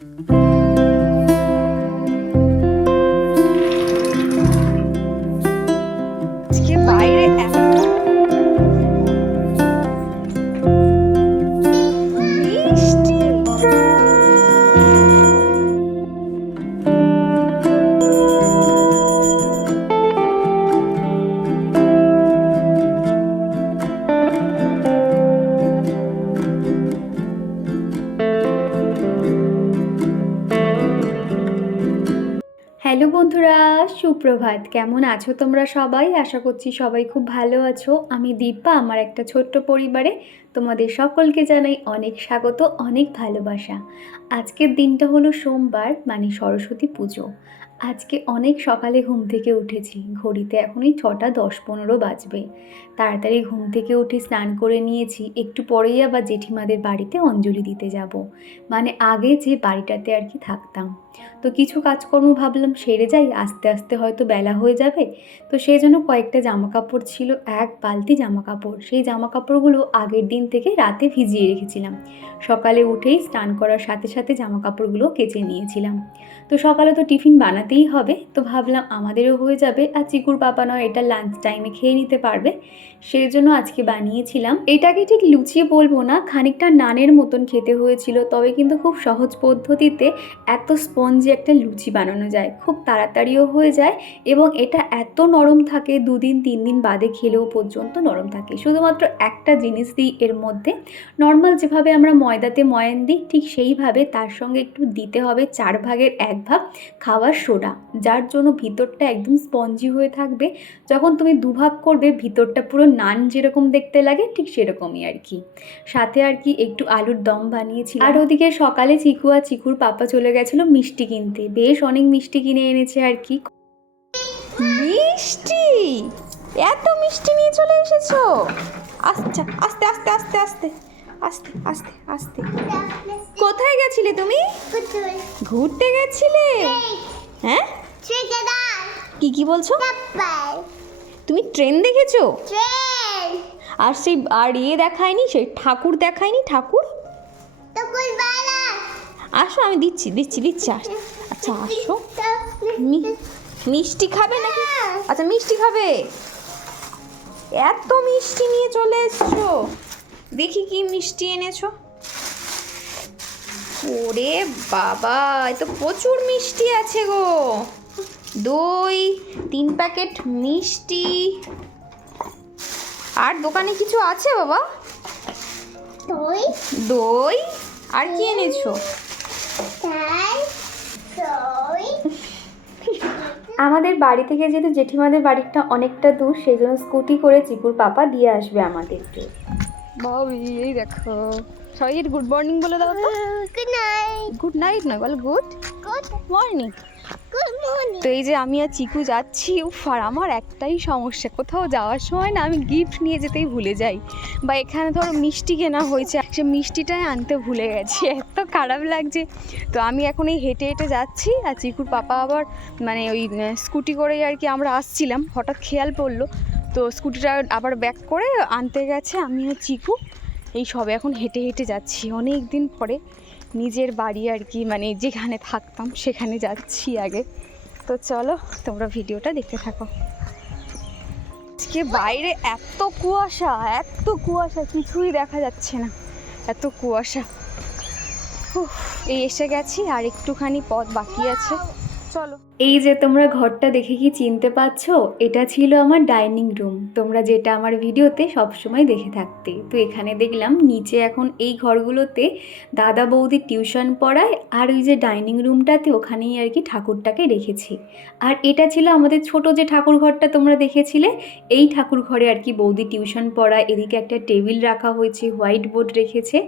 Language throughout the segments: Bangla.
আজকে সুপ্রভাত কেমন আছো তোমরা সবাই? আশা করছি সবাই খুব ভালো আছো। আমি দীপা, আমার একটা ছোট্ট পরিবারে তোমাদের সকলকে জানাই অনেক স্বাগত, অনেক ভালোবাসা। আজকের দিনটা হলো সোমবার মানে সরস্বতী পুজো। আজকে অনেক সকালে ঘুম থেকে উঠেছি। ঘড়িতে এখনই ছটা দশ পনেরো বাজবে। তাড়াতাড়ি ঘুম থেকে উঠে স্নান করে নিয়েছি। একটু পরেই আবার জেঠিমাদের বাড়িতে অঞ্জলি দিতে যাব। মানে আগে যে বাড়িটাতে আর কি থাকতাম। তো কিছু কাজকর্ম ভাবলাম, সেরে যাই, আস্তে আস্তে হয়তো বেলা হয়ে যাবে। তো সেই জন্য কয়েকটা জামা কাপড় ছিল, এক বালতি জামা কাপড় সেই জামা কাপড়গুলো আগের দিন থেকে রাতে ভিজিয়ে রেখেছিলাম। সকালে উঠেই স্নান করার সাথে সাথে জামা কাপড়গুলো কেচে নিয়েছিলাম। তো সকালে তো টিফিন বানাতেই হবে। তো ভাবলাম আমাদেরও হয়ে যাবে। আর চিকুর পাপা নয়, এটা লাঞ্চ টাইমে খেয়ে নিতে পারবে। সেই জন্য আজকে বানিয়েছিলাম। এটাকে ঠিক লুচিয়ে বলব না, খানিকটা নানের মতন খেতে হয়েছিল। তবে কিন্তু খুব সহজ পদ্ধতিতে এত স্পঞ্জি একটা লুচি বানানো যায়, খুব তাড়াতাড়িও হয়ে যায় এবং এটা এত নরম থাকে, দুদিন তিন দিন বাদে খেলেও পর্যন্ত নরম থাকে। শুধুমাত্র একটা জিনিস দিই এর মধ্যে। নর্মাল যেভাবে আমরা ময়দাতে ময়ান দিই, ঠিক সেইভাবে তার সঙ্গে একটু দিতে হবে চার ভাগের এক ভাগ খাওয়ার সোডা, যার জন্য ভিতরটা একদম স্পঞ্জি হয়ে থাকবে। যখন তুমি দুভাগ করবে, ভিতরটা পুরো নান যেরকম দেখতে লাগে, ঠিক সেরকমই আর কি। সাথে আর কি একটু আলুর দম বানিয়েছি আর ওদিকে সকালে চিকু আর চিকুর পাপা চলে গেছিল, মিষ্টি কিনতে। বেশ অনেক মিষ্টি কিনে এনেছে আর কি। মিষ্টি? এত মিষ্টি নিয়ে চলে এসেছ? আচ্ছা আস্তে আস্তে আস্তে আস্তে আস্তে আস্তে আস্তে। কোথায় গেছিলে তুমি? ঘুরতে গেছিলে? হ্যাঁ? কি কি বলছো? তুমি ট্রেন দেখেছ? আর সেই আর ইয়ে দেখায়নি সেই ঠাকুর দেখায়নি? ঠাকুর? আসো আমি দিচ্ছি দিচ্ছি দিচ্ছি আস- আচ্ছা আসো। মিষ্টি খাবে নাকি? আচ্ছা মিষ্টি খাবে। এত মিষ্টি নিয়ে চলে এসছো। দেখি কি মিষ্টি এনেছো। ওরে বাবা এ তো প্রচুর মিষ্টি আছে গো। দই তিন প্যাকেট মিষ্টি। আর দোকানে কিছু আছে বাবা? দই। দই? আর কি এনেছো? আমাদের বাড়ি থেকে যেহেতু জেঠিমাদের বাড়িটা অনেকটা দূর সেই জন্য স্কুটি করে চিকুর পাপা দিয়ে আসবে আমাদেরকে বাবি এই দেখো। সবাই গুড মর্নিং বলে দাও তো। গুড নাইট নয় বল গুড গুড মর্নিং তো এই যে আমি আর চিকু যাচ্ছি, উফ, আর আমার একটাই সমস্যা, কোথাও যাওয়ার সময় না আমি গিফট নিয়ে যেতেই ভুলে যাই। বা এখানে ধরো মিষ্টি কেনা হয়েছে, সে মিষ্টিটাই আনতে ভুলে গেছি, এত খারাপ লাগছে। তো আমি এখন এই হেঁটে হেঁটে যাচ্ছি, আর চিকুর পাপা আবার মানে ওই স্কুটি করেই আর কি আমরা আসছিলাম, হঠাৎ খেয়াল পড়ল। তো স্কুটিটা আবার ব্যাক করে আনতে গেছে আমি আর চিকু। এই সবে এখন হেঁটে হেঁটে যাচ্ছি অনেক দিন পরে। নিজের বাড়ি আর কি মানে যেখানে থাকতাম সেখানে যাচ্ছি আগে। তো চলো, তোমরা ভিডিওটা দেখতে থাকো। আজকে বাইরে এত কুয়াশা এত কুয়াশা, কিছুই দেখা যাচ্ছে না। এত কুয়াশা। এই এসে গেছি আর একটুখানি পথ বাকি আছে। চলো। এই যে তোমরা ঘরটা দেখে কি চিনতে পারছ, এটা ছিল আমার ডাইনিং রুম। তোমরা যেটা আমার ভিডিওতে সবসময় দেখে থাকতে। তো এখানে দেখলাম নিচে এখন এই ঘরগুলোতে দাদা বৌদি টিউশন পড়ায় আর ওই যে ডাইনিং রুমটাতে ওখানেই আর কি ঠাকুরটাকে রেখেছি। আর এটা ছিল আমাদের ছোট যে ঠাকুর ঘরটা তোমরা দেখেছিলে, এই ঠাকুর ঘরে আর কি বৌদি টিউশন পড়ায়। এদিকে একটা টেবিল রাখা হয়েছে, হোয়াইট বোর্ড রেখেছে।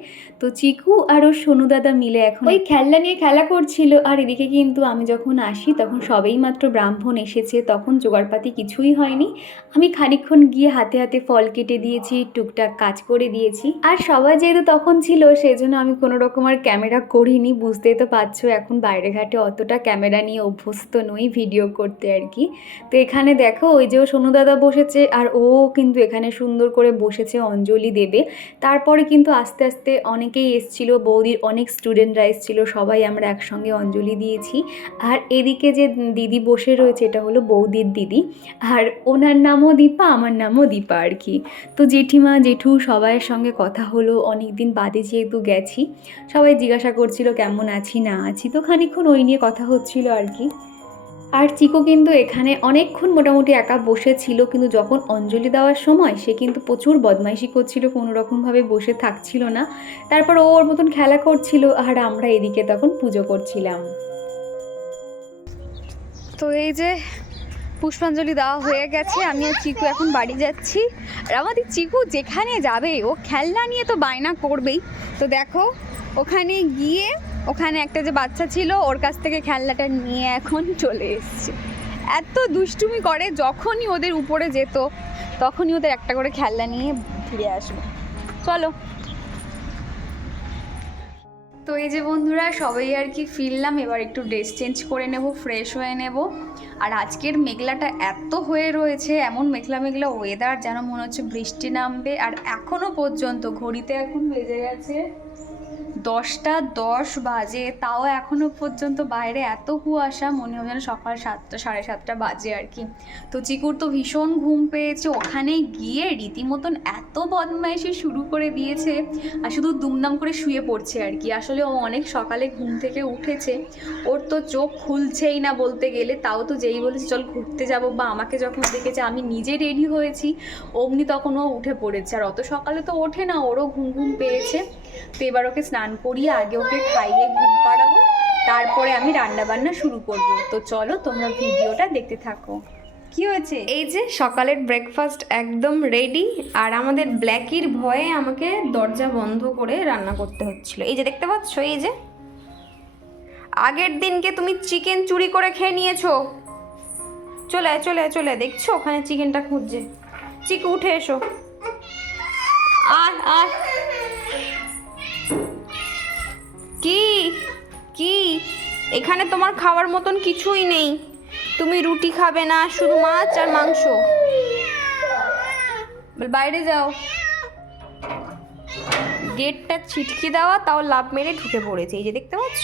তো চিকু আর ওর সোনু দাদা মিলে এখন ওই খেলনা নিয়ে খেলা করছিল। আর এদিকে কিন্তু আমি যখন আসি তখন সবেই মাত্র ব্রাহ্মণ এসেছে, তখন জোগাড়পাতি কিছুই হয়নি। আমি খানিকক্ষণ গিয়ে হাতে হাতে ফল কেটে দিয়েছি, টুকটাক কাজ করে দিয়েছি। আর সবাই যেহেতু তখন ছিল সেই জন্য আমি কোনো রকম আর ক্যামেরা করিনি, বুঝতেই তো পারছ এখন বাইরে ঘাটে অতটা ক্যামেরা নিয়ে অভ্যস্ত নই ভিডিও করতে আর কি। তো এখানে দেখো, ওই যে সোনু দাদা বসেছে, আর ও কিন্তু এখানে সুন্দর করে বসেছে অঞ্জলি দেবে। তারপরে কিন্তু আস্তে আস্তে অনেকেই এসছিল, বৌদির অনেক স্টুডেন্টরা এসছিল, সবাই আমরা একসঙ্গে অঞ্জলি দিয়েছি। আর এদিকে যে দিদি বসে রয়েছে, এটা হলো বৌদির দিদি। আর ওনার নামও দীপা, আমার নামও দীপা আর কি। তো জেঠিমা, জেঠু সবাইয়ের সঙ্গে কথা হলো অনেক দিন বাদে যেহেতু গেছি। সবাই জিজ্ঞাসা করছিল, কেমন আছি, না আছি? তো খানিকক্ষণ ওই নিয়ে কথা হচ্ছিল আর কি। আর চিকু কিন্তু এখানে অনেকক্ষণ মোটামুটি একা বসেছিল, কিন্তু যখন অঞ্জলি দেওয়ার সময়, সে কিন্তু প্রচুর বদমাইশি করছিল, কোনো রকমভাবে বসে থাকছিল না। তারপর ওর মতন খেলা করছিল, আর আমরা এদিকে তখন পুজো করছিলাম। তো এই যে পুষ্পাঞ্জলি দেওয়া হয়ে গেছে, আমি আর চিকু এখন বাড়ি যাচ্ছি। আর আমাদের চিকু যেখানে যাবে, ও খেলনা নিয়ে তো বায়না করবেই। তো দেখো, ওখানে গিয়ে ওখানে একটা যে বাচ্চা ছিল, ওর কাছ থেকে খেলনাটা নিয়ে এখন চলে এসছে। এত দুষ্টুমি করে, যখনই ওদের উপরে যেত, তখনই ওদের একটা করে খেলনা নিয়ে ফিরে আসবে। চলো। তো এই যে বন্ধুরা, সবাই আর কি ফিরলাম। এবার একটু ড্রেস চেঞ্জ করে নেব ফ্রেশ হয়ে নেব। আর আজকের মেঘলাটা এত হয়ে রয়েছে, এমন মেঘলা মেঘলা ওয়েদার যেন মনে হচ্ছে বৃষ্টি নামবে। আর এখনও পর্যন্ত ঘড়িতে এখন বেজে গেছে দশটা দশ বাজে, তাও এখনও পর্যন্ত বাইরে এত কুয়াশা, মনে হয় যেন সকাল সাতটা, সাড়ে সাতটা বাজে আর কি। তো চিকুর তো ভীষণ ঘুম পেয়েছে, ওখানে গিয়ে রীতিমতন এত বদমাইশি শুরু করে দিয়েছে আর শুধু দুমদাম করে শুয়ে পড়ছে আর কি। আসলে ও অনেক সকালে ঘুম থেকে উঠেছে, ওর তো চোখ খুলছেই না বলতে গেলে, তাও তো যেই বলেছে, চল ঘুরতে যাব। বা আমাকে যখন দেখেছে, আমি নিজে রেডি হয়েছি, অমনি তখন ও উঠে পড়েছে। আর অত সকালে তো ওঠে না, ওরও ঘুম ঘুম পেয়েছে। তো এবার ওকে স্নান করিয়ে আগে ওকে খাইয়ে ঘুম পাড়াবো, তারপরে আমি রান্না বান্না শুরু করব। তো চলো তোমরা ভিডিওটা দেখতে থাকো। কি হয়েছে? এই যে সকালের ব্রেকফাস্ট একদম রেডি আর আমাদের ব্ল্যাকির ভয়ে আমাকে দরজা বন্ধ করে রান্না করতে হচ্ছিল। এই যে দেখতে পাচ্ছ, এই যে। আগের দিনকে তুমি চিকেন চুরি করে খেয়ে নিয়েছো। চলে চলে চলে। দেখছ? ওখানে চিকেনটা খুঁজছে। চিকে, উঠে এসো। আর আর কি? কি? এখানে তোমার খাওয়ার মতন কিছুই নেই। তুমি রুটি খাবে না, শুধু মাছ আর মাংস। বাইরে যাও। গেটটা ছিটকে দেওয়া, তাও লাভ মেরে ঢুকে পড়েছে। এই যে দেখতে পাচ্ছ?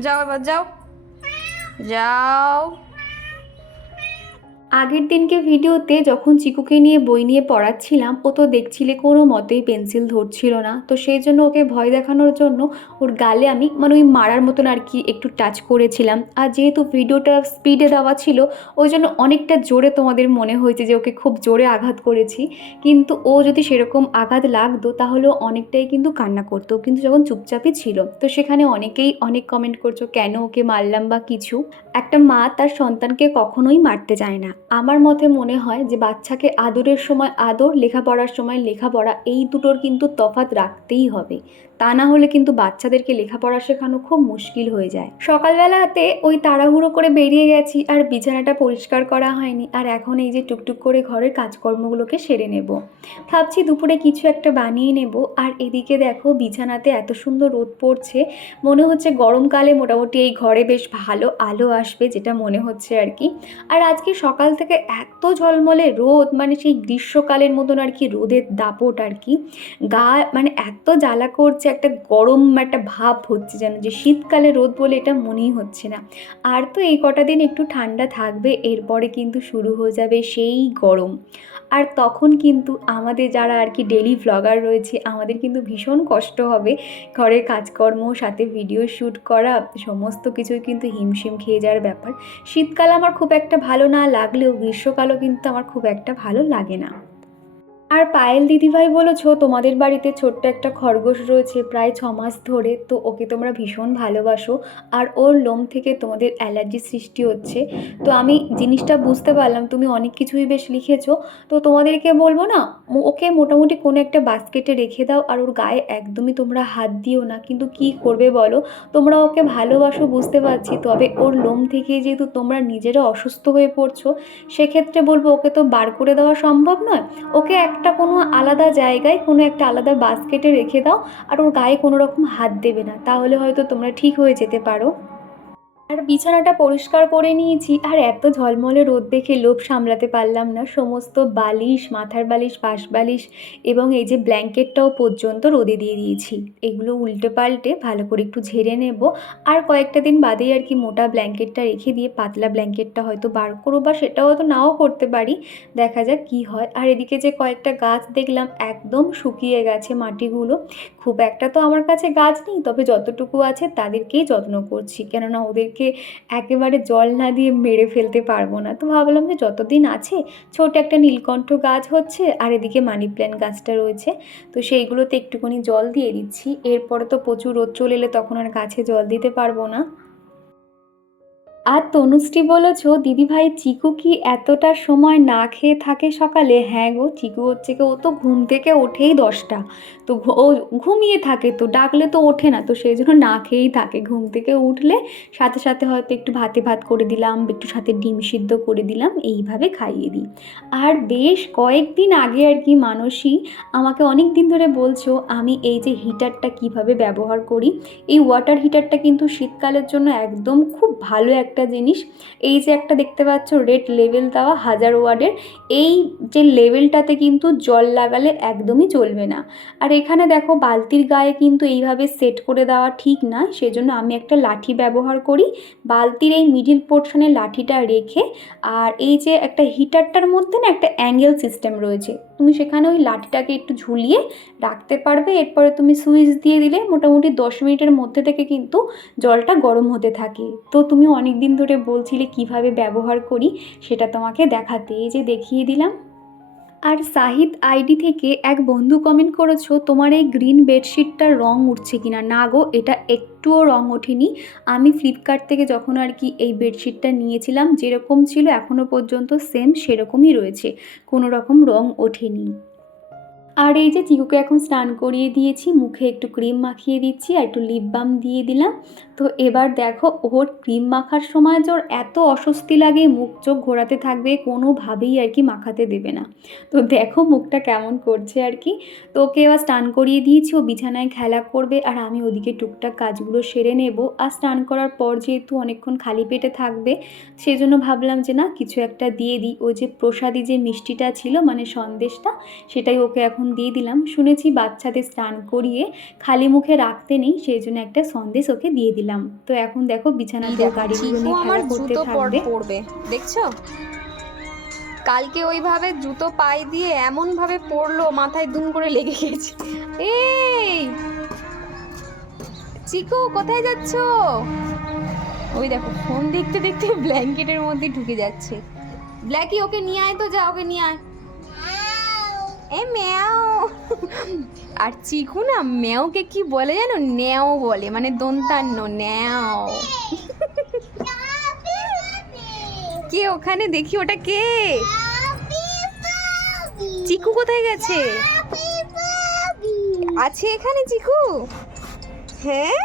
যাও এবার, যাও। যাও। আগের দিনকে ভিডিওতে যখন চিকুকে নিয়ে বই নিয়ে পড়াচ্ছিলাম, ও তো দেখছিলে কোনো মতেই পেন্সিল ধরছিল না। তো সেই জন্য ওকে ভয় দেখানোর জন্য ওর গালে আমি মানে ওই মারার মতন আর কি একটু টাচ করেছিলাম। আর যেহেতু ভিডিওটা স্পিডে দেওয়া ছিল, ওই জন্য অনেকটা জোরে তোমাদের মনে হয়েছে যে ওকে খুব জোরে আঘাত করেছি। কিন্তু ও যদি সেরকম আঘাত লাগতো, তাহলে অনেকটাই কিন্তু কান্না করতো। কিন্তু যখন চুপচাপই ছিল, তো সেখানে অনেকেই অনেক কমেন্ট করছ, কেন ওকে মারলাম বা কিছু? একটা মা তার সন্তানকে কখনোই মারতে চায় না। আমার মতে মনে হয় যে বাচ্চাকে আদরের সময় আদর, লেখাপড়ার সময় লেখাপড়া, এই দুটোর কিন্তু তফাৎ রাখতেই হবে। তা না হলে কিন্তু বাচ্চাদেরকে লেখাপড়া শেখানো খুব মুশকিল হয়ে যায়। সকালবেলাতে ওই তাড়াহুড়ো করে বেরিয়ে গেছি আর বিছানাটা পরিষ্কার করা হয়নি। আর এখন এই যে টুকটুক করে ঘরের কাজকর্মগুলোকে সেরে নেব। ভাবছি দুপুরে কিছু একটা বানিয়ে নেব। আর এদিকে দেখো বিছানাতে এত সুন্দর রোদ পড়ছে। মনে হচ্ছে গরমকালে মোটামুটি এই ঘরে বেশ ভালো আলো আসবে যেটা মনে হচ্ছে আর কি। আর আজকে সকাল থেকে এত ঝলমলে রোদ মানে সেই গ্রীষ্মকালের মতন আর কি রোদের দাপট আর কি। গা মানে এত জ্বালা করছে একটা গরম একটা ভাব হচ্ছে যেন, যে শীতকালে রোদ বলে এটা মনেই হচ্ছে না। আর তো এই কটা দিন একটু ঠান্ডা থাকবে, এরপরে কিন্তু শুরু হয়ে যাবে সেই গরম। আর তখন কিন্তু আমাদের যারা আর কি ডেলি ভ্লগার রয়েছে, আমাদের কিন্তু ভীষণ কষ্ট হবে। ঘরের কাজকর্ম, সাথে ভিডিও শ্যুট করা, সমস্ত কিছুই কিন্তু হিমশিম খেয়ে যাওয়ার ব্যাপার। শীতকাল আমার খুব একটা ভালো না লাগলেও, গ্রীষ্মকালও কিন্তু আমার খুব একটা ভালো লাগে না। আর পায়েল দিদিভাই বলেছ, তোমাদের বাড়িতে ছোট্ট একটা খরগোশ রয়েছে প্রায় ছ মাস ধরে, তো ওকে তোমরা ভীষণ ভালোবাসো আর ওর লোম থেকে তোমাদের অ্যালার্জি সৃষ্টি হচ্ছে। তো আমি জিনিসটা বুঝতে পারলাম, তুমি অনেক কিছুই বেশ লিখেছো, তো তোমাদেরকে বলব না ওকে মোটামুটি কোনো একটা বাস্কেটে রেখে দাও আর ওর গায়ে একদমই তোমরা হাত দিও না, কিন্তু কি করবে বলো? তোমরা ওকে ভালোবাসো, বুঝতে পারছি, তবে ওর লোম থেকে যেহেতু তোমরা নিজেরা অসুস্থ হয়ে পড়ছো, সেক্ষেত্রে বলব ওকে তো বার করে দেওয়া সম্ভব নয়, ওকে একটা কোনো আলাদা জায়গায় কোনো একটা আলাদা বাস্কেটে রেখে দাও আর ওর গায়ে কোনো রকম হাত দেবে না। তাহলে হয়তো তোমরা ঠিক হয়ে যেতে পারো। আর বিছানাটা পরিষ্কার করে নিয়েছি। আর এত ঝলমলে রোদ দেখে লোভ সামলাতে পারলাম না। সমস্ত বালিশ, মাথার বালিশ, পাশ বালিশ এবং এই যে ব্ল্যাঙ্কেটটাও পর্যন্ত রোদে দিয়ে দিয়েছি। এগুলো উল্টে পাল্টে ভালো করে একটু ঝেড়ে নেব। আর কয়েকটা দিন বাদেই আর কি মোটা ব্ল্যাঙ্কেটটা রেখে দিয়ে পাতলা ব্ল্যাঙ্কেটটা হয়তো বার করব বা সেটাও হয়তো নাও করতে পারি। দেখা যাক কি হয়। আর এদিকে যে কয়েকটা গাছ দেখলাম একদম শুকিয়ে গেছে মাটিগুলো। খুব একটা তো আমার কাছে গাছ নেই, তবে যতটুকু আছে তাদেরকেই যত্ন করছি। কেননা ওদেরকে একেবারে জল না দিয়ে মেরে ফেলতে পারব না। তো ভাবলাম যে যতদিন আছে ছোট একটা নীলকণ্ঠ গাছ হচ্ছে আর এদিকে মানি প্ল্যান্ট গাছটা রয়েছে। তো সেইগুলোতে একটুখানি জল দিয়ে দিচ্ছি। এরপরে তো প্রচুর রোদ চলে এলে তখন আর গাছে জল দিতে পারব না। আর তনুশ্রী বলেছ, দিদিভাই, চিকু কি এতটা সময় না খেয়ে থাকে সকালে? হ্যাঁ গো, চিকু হচ্ছে কি, ও তো ঘুম থেকে ওঠেই দশটা। তো ও ঘুমিয়ে থাকে তো ডাকলে তো ওঠে না, তো সেই জন্য না খেয়েই থাকে। ঘুম থেকে উঠলে সাথে সাথে হয়তো একটু ভাতে ভাত করে দিলাম, একটু সাথে ডিম সিদ্ধ করে দিলাম, এইভাবে খাইয়ে দিই। আর বেশ কয়েকদিন আগে আর কি মানসী আমাকে অনেক দিন ধরে বলছো, আমি এই যে হিটারটা কীভাবে ব্যবহার করি, এই ওয়াটার হিটারটা কিন্তু শীতকালের জন্য একদম খুব ভালো একটা জিনিস। এই যে একটা দেখতে পাচ্ছ, রেড লেভেল দেওয়া হাজার ওয়ার্ডের, এই যে লেভেলটাতে কিন্তু জল লাগালে একদমই চলবে না। আর এখানে দেখো বালতির গায়ে কিন্তু এইভাবে সেট করে দেওয়া ঠিক না, সেজন্য আমি একটা লাঠি ব্যবহার করি। বালতির এই মিডিল পোর্শনে লাঠিটা রেখে, আর এই যে একটা হিটারটার মধ্যে না একটা অ্যাঙ্গেল সিস্টেম রয়েছে, তুমি সেখানে ওই লাঠিটাকে একটু ঝুলিয়ে রাখতে পারবে। এরপরে তুমি সুইচ দিয়ে দিলে মোটামুটি দশ মিনিটের মধ্যে থেকে কিন্তু জলটা গরম হতে থাকে। তো তুমি অনেক দিন ধরে বলছিলে কীভাবে ব্যবহার করি, সেটা তোমাকে দেখাতে। এই যে দেখিয়ে দিলাম। আর সাহিদ আইডি থেকে এক বন্ধু কমেন্ট করেছ, তোমার এই গ্রিন বেডশিটটার রং উঠছে কিনা? না গো, এটা একটুও রং ওঠেনি। আমি ফ্লিপকার্ট থেকে যখন আর কি এই বেডশিটটা নিয়েছিলাম, যেরকম ছিল এখনও পর্যন্ত সেম সেরকমই রয়েছে। কোনো রকম রং ওঠেনি। আর এই যে চিকুকে এখন স্নান করিয়ে দিয়েছি, মুখে একটু ক্রিম মাখিয়ে দিচ্ছি আর একটু লিপ বাম দিয়ে দিলাম। তো এবার দেখো, ওর ক্রিম মাখার সময় যে ওর এত অস্বস্তি লাগে, মুখ চোখ ঘোরাতে থাকবে, কোনোভাবেই আর কি মাখাতে দেবে না। তো দেখো মুখটা কেমন করছে আর কি। তো ওকে এবার স্নান করিয়ে দিয়েছি, ও বিছানায় খেলা করবে আর আমি ওদিকে টুকটাক কাজগুলো সেরে নেব। আর স্নান করার পর যেহেতু অনেকক্ষণ খালি পেটে থাকবে সেই জন্য ভাবলাম যে না, কিছু একটা দিয়ে দিই। ওই যে প্রসাদি যে মিষ্টিটা ছিল মানে সন্দেশটা, সেটাই ওকে এখন দিয়ে দিলাম। শুনেছি বাচ্চাদের স্নান করিয়ে খালি মুখে রাখতে নেই সেই জন্য একটা সন্দেশ ওকে দিয়ে দিলাম। তো এখন দেখো বিছানাতে গাড়িগুলো চিকু নিয়ে আমার খেলা করতে থাকবে। পরবে দেখছ? কালকে ওইভাবে জুতো পায়ে দিয়ে এমন ভাবে পড়ল মাথায় দুম করে লেগে গেছে। এই! চিকু কোথায় যাচ্ছ? ওই দেখো ফোন দেখতে দেখতে ব্ল্যাঙ্কেটের মধ্যে ঢুকে যাচ্ছে। ব্ল্যাকি ওকে নিয়ে আয় তো যা ওকে নিয়ে আয়। এ ম্যাও। আর চিকু না ম্যাওকে কি বলে জানো? ন্যাও বলে মানে দন্তান্ন, ন্যাও। কে ওখানে? দেখি ওটা কে? চিকু কোথায় গেছে? আছে এখানে চিকু? হ্যাঁ?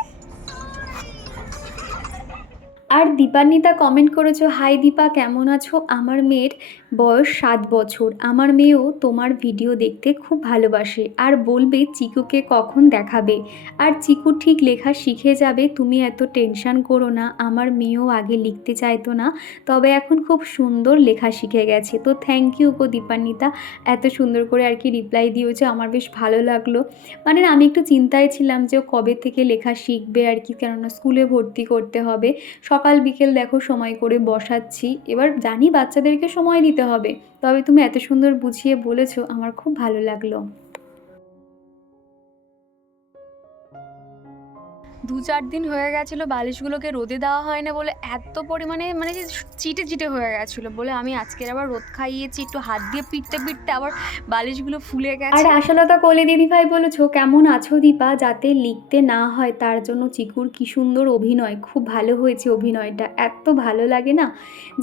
আর দীপান্বিতা কমেন্ট করেছ হাই দীপা, কেমন আছো? আমার মেয়ের বয়স সাত বছর। আমার মেয়েও তোমার ভিডিও দেখতে খুব ভালোবাসে আর বলবে, চিকুকে কখন দেখাবে? আর চিকু ঠিক লেখা শিখে যাবে, তুমি এত টেনশন করো না, আমার মেয়েও আগে লিখতে চাইতো না, তবে এখন খুব সুন্দর লেখা শিখে গেছে। তো থ্যাংক ইউ গো দীপান্বিতা, এত সুন্দর করে আর কি রিপ্লাই দিয়েছে, আমার বেশ ভালো লাগল। মানে আমি একটু চিন্তায় ছিলাম যে কবে থেকে লেখা শিখবে আর কি, কেননা স্কুলে ভর্তি করতে হবে। সকাল বিকেল দেখো সময় করে বসাচ্ছি। এবার জানি বাচ্চাদেরকে সময় দিতে হবে। তবে তুমি এত সুন্দর বুঝিয়ে বলেছ আমার খুব ভালো লাগল। দু চার দিন হয়ে গেছিল, বালিশগুলোকে রোদে দেওয়া হয় না বলে এত পরিমাণে মানে যে চিটে চিটে হয়ে গেছিল বলে আমি আজকের আবার রোদ খাইয়েছি, একটু হাত দিয়ে পিটতে পিটতে আবার বালিশগুলো ফুলে গেছে। আর আশালতা কোলে দিদিভাই বলেছ, কেমন আছো দীপা? যাতে লিখতে না হয় তার জন্য চিকুর কি সুন্দর অভিনয়, খুব ভালো হয়েছে অভিনয়টা, এত ভালো লাগে না?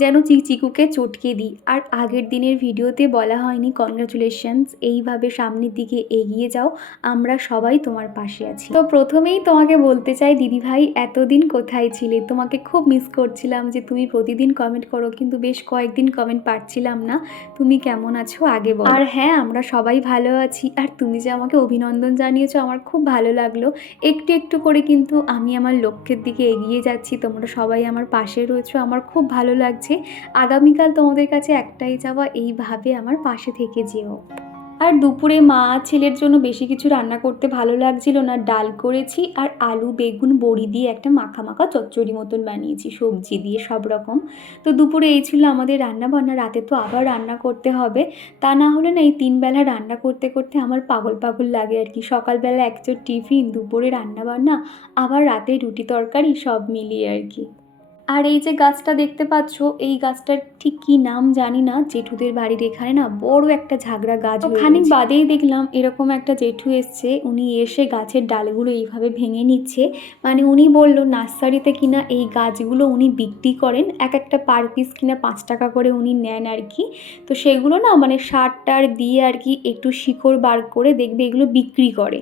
যেন চি, চিকুকে চটকে দিই। আর আগের দিনের ভিডিওতে বলা হয়নি কনগ্রাচুলেশনস এইভাবে সামনের দিকে এগিয়ে যাও, আমরা সবাই তোমার পাশে আছি। তো প্রথমেই তোমাকে বলতে চাই, দিদিভাই, এতদিন কোথায় ছিলে? তোমাকে খুব মিস করছিলাম যে তুমি প্রতিদিন কমেন্ট করো, কিন্তু বেশ কয়েকদিন কমেন্ট পাচ্ছিলাম না। তুমি কেমন আছো? আগে বলো। আর হ্যাঁ আমরা সবাই ভালো আছি। আর তুমি যে আমাকে অভিনন্দন জানিয়েছো, আমার খুব ভালো লাগল। একটু একটু করে কিন্তু আমি আমার লক্ষ্যের দিকে এগিয়ে যাচ্ছি। তোমরা সবাই আমার পাশে রয়েছো, আমার খুব ভালো লাগছে। আগামীকাল তোমাদের কাছে একটাই চাওয়া, এইভাবে আমার পাশে থেকে যেও। আর দুপুরে মা ছেলের জন্য বেশি কিছু রান্না করতে ভালো লাগছিল না। ডাল করেছি আর আলু, বেগুন, বড়ি দিয়ে একটা মাখা মাখা চচ্চড়ি মতন বানিয়েছি, সবজি দিয়ে সব রকম। তো দুপুরে এই ছিল আমাদের রান্না বান্না রাতে তো আবার রান্না করতে হবে। তা না হলে না এই তিন বেলা রান্না করতে করতে আমার পাগল পাগল লাগে আর কি। সকালবেলা একচোট টিফিন, দুপুরে রান্না বান্না আবার রাতে রুটি তরকারি সব মিলিয়ে আর কি। আর এই যে গাছটা দেখতে পাচ্ছ এই গাছটার ঠিক কি নাম জানি না। জেঠুদের বাড়ির এখানে না বড় একটা ঝাগড়া গাছ খানিক বাদেই দেখলাম এরকম একটা জেঠু এসছে উনি এসে গাছের ডালগুলো এইভাবে ভেঙে নিচ্ছে। মানে উনি বলল নার্সারিতে কিনা এই গাছগুলো উনি বিক্রি করেন এক একটা পার পিস কিনা পাঁচ টাকা করে উনি নেন আর কি। তো সেগুলো না মানে সার টার দিয়ে আর কি একটু শিকড় বার করে দেখবে এগুলো বিক্রি করে।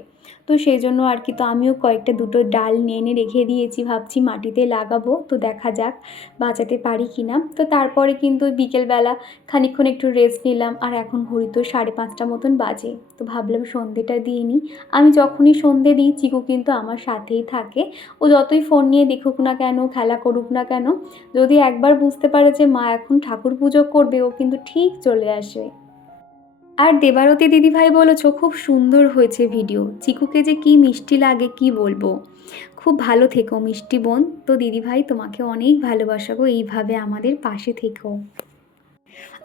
তো সেই জন্য আর কি, তো আমিও কয়েকটা দুটো ডাল নিয়ে এনে রেখে দিয়েছি, ভাবছি মাটিতে লাগাবো, তো দেখা যাক বাঁচাতে পারি কি না। তো তারপরে কিন্তু বিকেলবেলা খানিকক্ষণ একটু রেস্ট নিলাম, আর এখন ঘড়ি তো সাড়ে পাঁচটা মতন বাজে, তো ভাবলাম সন্ধেটা দিয়ে নিই। আমি যখনই সন্ধে দিই, চিকু কিন্তু আমার সাথেই থাকে। ও যতই ফোন নিয়ে দেখুক না কেন, খেলা করুক না কেন, যদি একবার বুঝতে পারে যে মা এখন ঠাকুর পুজো করবে, ও কিন্তু ঠিক চলে আসে আর দেবারতী দিদিভাই বলেছ, খুব সুন্দর হয়েছে ভিডিও চিকুকে যে কি মিষ্টি লাগে, কি বলব? খুব ভালো থেকো মিষ্টি বোন। তো দিদিভাই তোমাকে অনেক ভালোবাসা গো, এইভাবে আমাদের পাশে থেকো।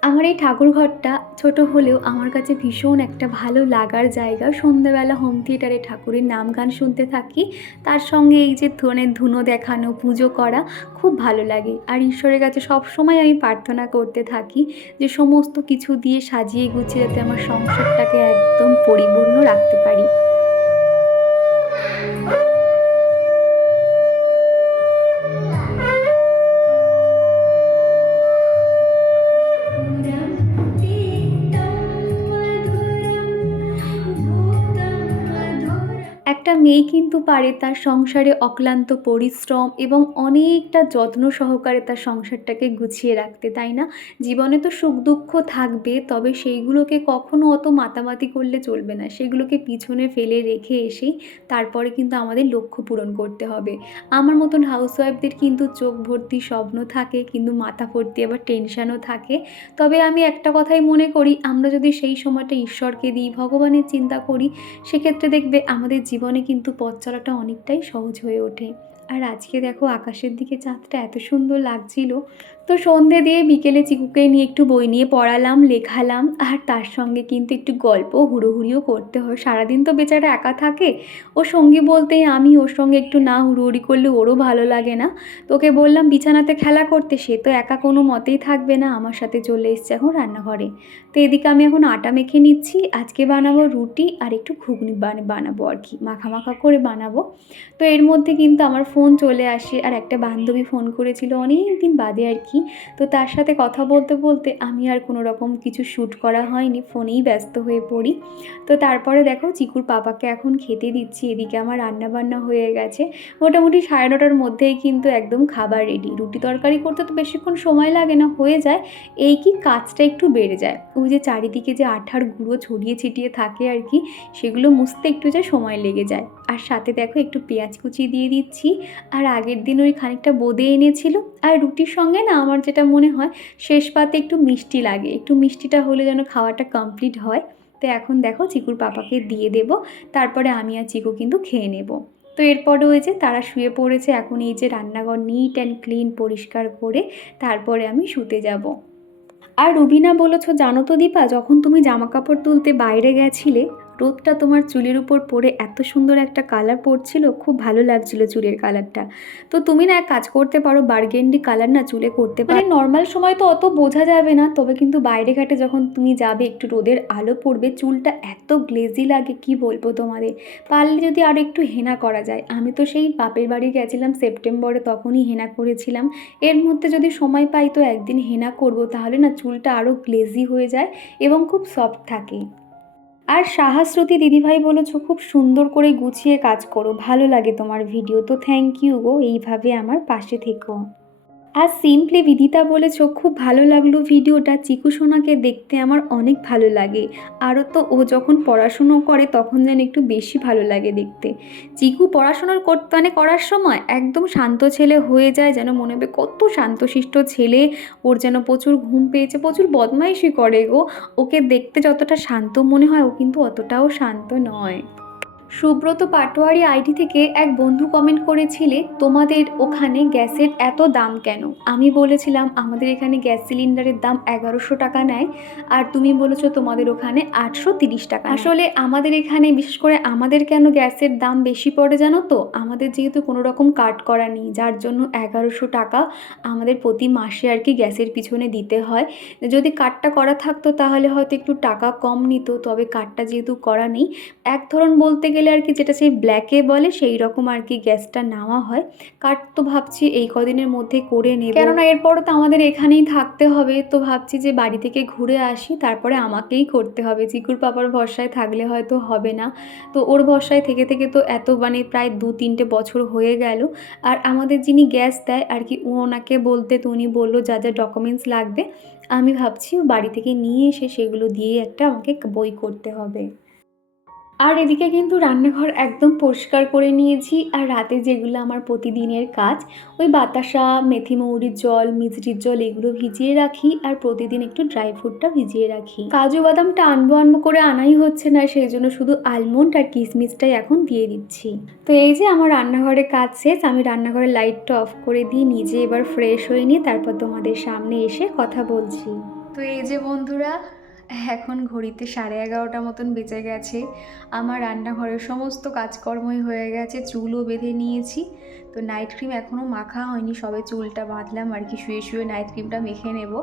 আমার এই ঠাকুর ঘরটা ছোট হলেও আমার কাছে ভীষণ একটা ভালো লাগার জায়গা। সন্ধ্যাবেলা হোম থিয়েটারে ঠাকুরের নাম গান শুনতে থাকি। তার সঙ্গে এই যে ধনের ধুনো দেখানো, পুজো করা খুব ভালো লাগে। আর ঈশ্বরের কাছে সব সময় আমি প্রার্থনা করতে থাকি যে সমস্ত কিছু দিয়ে সাজিয়ে গুছিয়ে যাতে আমার সংসারটাকে একদম পরিপূর্ণ রাখতে পারি। একটা মেয়ে কিন্তু পারে তার সংসারে অক্লান্ত পরিশ্রম এবং অনেকটা যত্ন সহকারে তার সংসারটাকে গুছিয়ে রাখতে, তাই না? জীবনে তো সুখ দুঃখ থাকবে, তবে সেইগুলোকে কখনো অত মাতামাতি করলে চলবে না। সেগুলোকে পিছনে ফেলে রেখে এসেই তারপরে কিন্তু আমাদের লক্ষ্য পূরণ করতে হবে। আমার মতন হাউসওয়াইফদের কিন্তু চোখ ভর্তি স্বপ্ন থাকে, কিন্তু মাথা ভর্তি আবার টেনশানও থাকে। তবে আমি একটা কথাই মনে করি, আমরা যদি সেই সময়টা ঈশ্বরকে দিই, ভগবানের চিন্তা করি, সেক্ষেত্রে দেখবে আমাদের জীবনে কিন্তু পথ চলাটা অনেকটাই সহজ হয়ে ওঠে। আর আজকে দেখো আকাশের দিকে চাঁদটা এত সুন্দর লাগছিল তো সন্ধে দিয়ে বিকেলে চিকুকে নিয়ে একটু বই নিয়ে পড়ালাম, লেখালাম, আর তার সঙ্গে কিন্তু একটু গল্প হুড়োহুড়িও করতে হয়। সারাদিন তো বেচারা একা থাকে, ও সঙ্গী বলতেই আমি ওর সঙ্গে একটু না হুড়োহুড়ি করলে ওরও ভালো লাগে না। তোকে বললাম বিছানাতে খেলা করতে, সে তো একা কোনো মতেই থাকবে না, আমার সাথে চলে এসছে এখন রান্নাঘরে। তো এদিকে আমি এখন আটা মেখে নিচ্ছি, আজকে বানাবো রুটি আর একটু ঘুগনি বান- বানাবো আর কি মাখা মাখা করে বানাবো। তো এর মধ্যে কিন্তু আমার ফোন চলে আসে, আর একটা বান্ধবী ফোন করেছিল অনেক দিন বাদে আর কি তো তার সাথে কথা বলতে বলতে আমি আর কোনো রকম কিছু শ্যুট করা হয়নি, ফোনেই ব্যস্ত হয়ে পড়ি। তো তারপরে দেখো চিকুর পাপাকে এখন খেতে দিচ্ছি, এদিকে আমার রান্না বান্না হয়ে গেছে। মোটামুটি সাড়ে নটার মধ্যেই কিন্তু একদম খাবার রেডি রুটি তরকারি করতে তো বেশিক্ষণ সময় লাগে না, হয়ে যায়। এই কি কাজটা একটু বেড়ে যায়। ওই যে চারিদিকে যে আঠার গুঁড়ো ছড়িয়ে ছিটিয়ে থাকে আর কি, সেগুলো মুছতে একটু যে সময় লেগে যায়। আর সাথে দেখো একটু পেঁয়াজ কুচি দিয়ে দিচ্ছি। আর আগের দিন ওই খানিকটা বোঁদে এনেছিল। আর রুটির সঙ্গে না আমার যেটা মনে হয়, শেষ পাতে একটু মিষ্টি লাগে। একটু মিষ্টিটা হলে যেন খাওয়াটা কমপ্লিট হয়। তো এখন দেখো চিকুর পাপাকে দিয়ে দেবো। তারপরে আমি আর চিকু কিন্তু খেয়ে নেব। তো এরপরে ওই যে তারা শুয়ে পড়েছে, এখন এই যে রান্নাঘর নিট অ্যান্ড ক্লিন পরিষ্কার করে তারপরে আমি শুতে যাব। আর রুবিনা বলেছ, জানো তো দীপা, যখন তুমি জামা কাপড় তুলতে বাইরে গেছিলে রোদটা তোমার চুলের উপর পড়ে এত সুন্দর একটা কালার পড়ছিল খুব ভালো লাগছিল চুলের কালারটা তো তুমি না এক কাজ করতে পারো বার্গেন্ডি কালার না চুলে করতে পারো নর্মাল সময় তো অত বোঝা যাবে না তবে কিন্তু বাইরে ঘাটে যখন তুমি যাবে একটু রোদের আলো পড়বে চুলটা এত গ্লেজি লাগে কি বলব তোমাদের? পারলে যদি আরও একটু হেনা করা যায়। আমি তো সেই বাপের বাড়ি গেছিলাম সেপ্টেম্বরে তখনই হেনা করেছিলাম। এর মধ্যে যদি সময় পাই তো একদিন হেনা করব তাহলে না চুলটা আরও গ্লেজি হয়ে যায় এবং খুব সফট থাকে। আর সাহাশ্রুতি দিদিভাই বলেছ, খুব সুন্দর করে গুছিয়ে কাজ করো, ভালো লাগে তোমার ভিডিও। তো থ্যাংক ইউ গো, এইভাবে আমার পাশে থেকো। আর সিম্পলি বিদিতা বলেছ, খুব ভালো লাগল ভিডিওটা। চিকু সোনাকে দেখতে আমার অনেক ভালো লাগে। আরও তো ও যখন পড়াশুনো করে তখন যেন একটু বেশি ভালো লাগে দেখতে। চিকু পড়াশোনার করতে মানে করার সময় একদম শান্ত ছেলে হয়ে যায়, যেন মনে হবে কত শান্তশিষ্ট ছেলে। ওর যেন প্রচুর ঘুম পেয়েছে, প্রচুর বদমাইশি করে গো। ওকে দেখতে যতটা শান্ত মনে হয়, ও কিন্তু অতটাও শান্ত নয়। সুব্রত পাটোয়ারি আইডি থেকে এক বন্ধু কমেন্ট করেছিলে, তোমাদের ওখানে গ্যাসের এত দাম কেন? আমি বলেছিলাম, আমাদের এখানে গ্যাস সিলিন্ডারের দাম এগারোশো টাকা নেয় আর তুমি বলেছ তোমাদের ওখানে আটশো তিরিশ টাকা আসলে আমাদের এখানে, বিশেষ করে আমাদের কেন গ্যাসের দাম বেশি পড়ে জানো তো? আমাদের যেহেতু কোনো রকম কাট করা নেই, যার জন্য এগারোশো টাকা আমাদের প্রতি মাসে আর কি গ্যাসের পিছনে দিতে হয়। যদি কার্ডটা করা থাকতো তাহলে হয়তো একটু টাকা কম নিত, তবে কার্ডটা যেহেতু করা নেই, এক ধরন বলতে গেলে আর কি যেটা সেই ব্ল্যাকে বলে সেই রকম আর কি গ্যাসটা নেওয়া হয়। কার্ড তো ভাবছি এই কদিনের মধ্যে করে নেব। কেননা এরপরও তো আমাদের এখানেই থাকতে হবে, তো ভাবছি যে বাড়ি থেকে ঘুরে আসি, তারপরে আমাকেই করতে হবে। চিকুর পাপার ভরসায় থাকলে হয়তো হবে না। তো ওর ভরসায় থেকে থেকে তো এত মানে প্রায় দু তিনটে বছর হয়ে গেল। আর আমাদের যিনি গ্যাস দেয়, আর কি ওনাকে বলতে তো উনি বলল যা যা ডকুমেন্টস লাগবে, আমি ভাবছি বাড়ি থেকে নিয়ে এসে সেগুলো দিয়ে একটা আমাকে বই করতে হবে। আর এদিকে কিন্তু রান্নাঘর একদম পরিষ্কার করে নিয়েছি, আর রাতে যেগুলো আমার প্রতিদিনের কাজ, ওই বাতাসা, মেথি মৌরির জল মিজরির জল এগুলো ভিজিয়ে রাখি, আর প্রতিদিন একটু ড্রাই ফ্রুটটা ভিজিয়ে রাখি। কাজু বাদামটা আনব আনব করে আনাই হচ্ছে না সেই জন্য শুধু আলমন্ড আর কিশমিশটাই এখন দিয়ে দিচ্ছি। তো এই যে আমার রান্নাঘরে কাজ শেষ, আমি রান্নাঘরের লাইটটা অফ করে দিয়ে নিজে এবার ফ্রেশ হয়ে নিয়ে তারপর তোমাদের সামনে এসে কথা বলছি। তো এই যে বন্ধুরা এখন ঘড়িতে সাড়ে এগারোটা মতন বেঁচে গেছে। আমার রান্নাঘরের সমস্ত কাজকর্মই হয়ে গেছে, চুলও বেঁধে নিয়েছি। তো নাইট ক্রিম এখনও মাখা হয়নি, সবে চুলটা বাঁধলাম আর কি, শুয়ে শুয়ে নাইট ক্রিমটা মেখে নেব।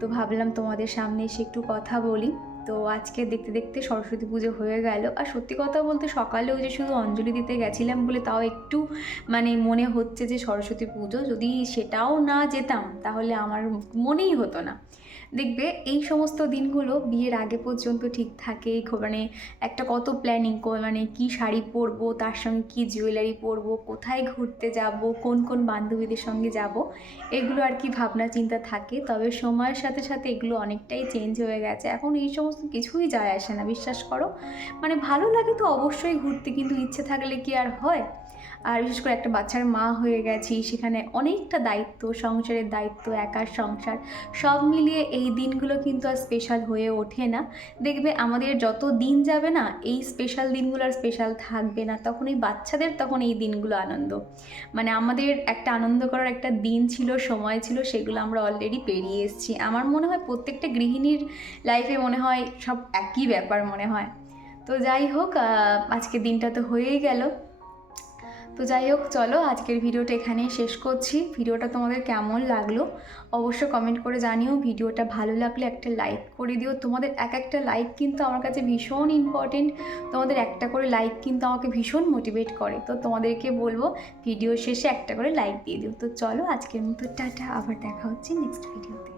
তো ভাবলাম তোমাদের সামনে এসে একটু কথা বলি। তো আজকে দেখতে দেখতে সরস্বতী পুজো হয়ে গেল। আর সত্যি কথা বলতে সকালেও যে শুধু অঞ্জলি দিতে গেছিলাম বলে তাও একটু মানে মনে হচ্ছে যে সরস্বতী পুজো, যদি সেটাও না যেতাম তাহলে আমার মনেই হতো না। দেখবে এই সমস্ত দিনগুলো বিয়ের আগে পর্যন্ত ঠিক থাকে মানে একটা কত প্ল্যানিং মানে কি শাড়ি পরবো, তার সঙ্গে কি জুয়েলারি পরবো, কোথায় ঘুরতে যাব, কোন কোন বান্ধবীদের সঙ্গে যাব, এগুলো আর কি ভাবনা চিন্তা থাকে। তবে সময়ের সাথে সাথে এগুলো অনেকটাই চেঞ্জ হয়ে গেছে। এখন এই সমস্ত কিছুই যায় আসে না, বিশ্বাস করো। মানে ভালো লাগে তো অবশ্যই ঘুরতে, কিন্তু ইচ্ছে থাকলে কি আর হয়? আর বিশেষ করে একটা বাচ্চার মা হয়ে গেছি সেখানে অনেকটা দায়িত্ব সংসারের দায়িত্ব একার সংসার সব মিলিয়ে এই দিনগুলো কিন্তু আর স্পেশাল হয়ে ওঠে না। দেখবে আমাদের যত দিন যাবে না এই স্পেশাল দিনগুলো আর স্পেশাল থাকবে না তখন এই বাচ্চাদের তখন এই দিনগুলো আনন্দ। মানে আমাদের একটা আনন্দ করার একটা দিন ছিল সময় ছিল সেগুলো আমরা অলরেডি পেরিয়ে এসেছি। আমার মনে হয় প্রত্যেকটা গৃহিণীর লাইফে মনে হয় সব একই ব্যাপার মনে হয়। তো যাই হোক আহ, আজকের দিনটা তো হয়েই গেল। তো যাই হোক, চলো আজকের ভিডিওটা এখানেই শেষ করছি। ভিডিওটা তোমাদের কেমন লাগল অবশ্যই কমেন্ট করে জানিও। ভিডিওটা ভালো লাগলে একটা লাইক করে দিও। তোমাদের এক একটা লাইক কিন্তু আমার কাছে ভীষণ ইম্পর্টেন্ট তোমাদের একটা করে লাইক কিন্তু আমাকে ভীষণ মোটিভেট করে। তো তোমাদেরকে বলব ভিডিও শেষে একটা করে লাইক দিয়ে দিও। তো চলো আজকের মতো, টাটা। আবার দেখা হচ্ছে নেক্সট ভিডিওতে